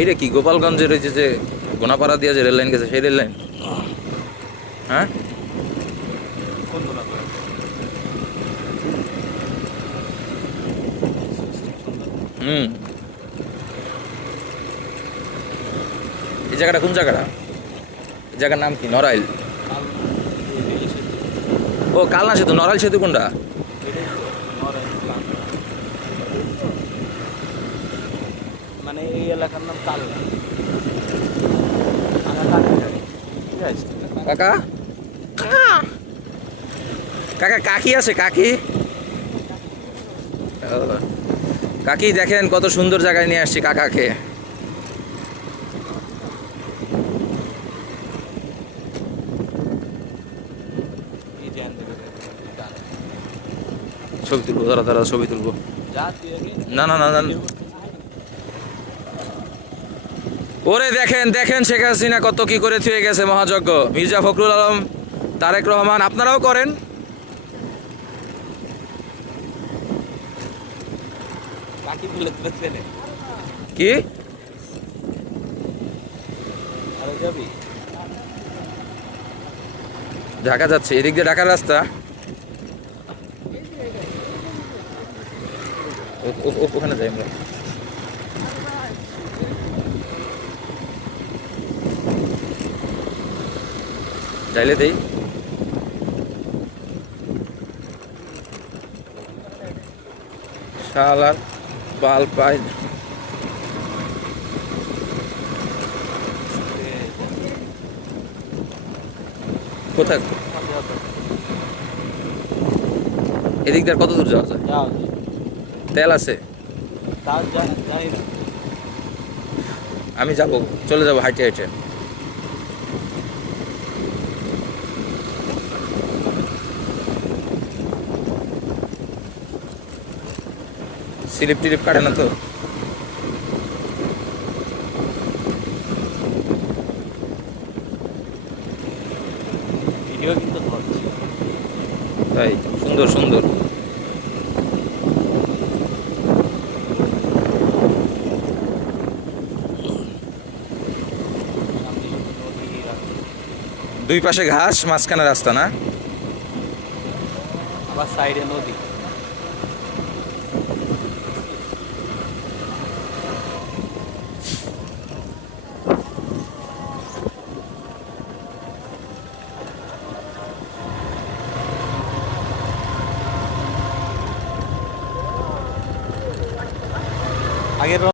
এইটা কি গোপালগঞ্জের ওই যে গোনাপাড়া দিয়ে যে রেল লাইন গেছে সেই রেল লাইন? হ্যাঁ, কোন গোলাপবাড়ি? হুম। এই জায়গাটা কোন জায়গাটা? এই জায়গার নাম কি? নড়াইল? কাল এই রেল সেতু, ও কালনা সেতু। নড়াইল সেতু কোনটা? এটাই তো নড়াইল কালনা। মানে এই এলাকার নাম কালনা। আমার কাকি থাকে, ঠিক আছে? কাকা, কাকা কাকি আছে? কাকি, ও, কাকি দেখেন কত সুন্দর জায়গায় নিয়ে আসছি কাকাকে। এই জ্যান থেকে গান। ছবি তুলবো, দাঁড়া দাঁড়া, ছবি তুলবো। যা তুই আগে না না না না। ওরে দেখেন দেখেন, শেখ হাসিনা কত কি করে থুয়ে গেছে মহাযজ্ঞ। মির্জা ফখরুল আলম, তারেক রহমান, আপনারাও করেন। কাকি বলে তুলে ছেলে কি আরে যাবি? ঢাকা যাচ্ছে? এদিক দিয়ে ঢাকার রাস্তা। ওখানে যাই আমরা। যাইলে দেই। শালার পাল পাই। কোথায়? এদিক দিয়ে আর কত দূর যাওয়া যায়? যাও তেল আছে? তার জানি না। আমি যাব, চলে যাব হাইটে হাইটে। স্লিপ টিলিপ কাটে না তো? ভিডিও কিন্তু ধরছি। তাই? সুন্দর সুন্দর। সামনে নদী আছে, দুই পাশে ঘাস, মাঝখানে রাস্তা না? আবার সাইডে নদী।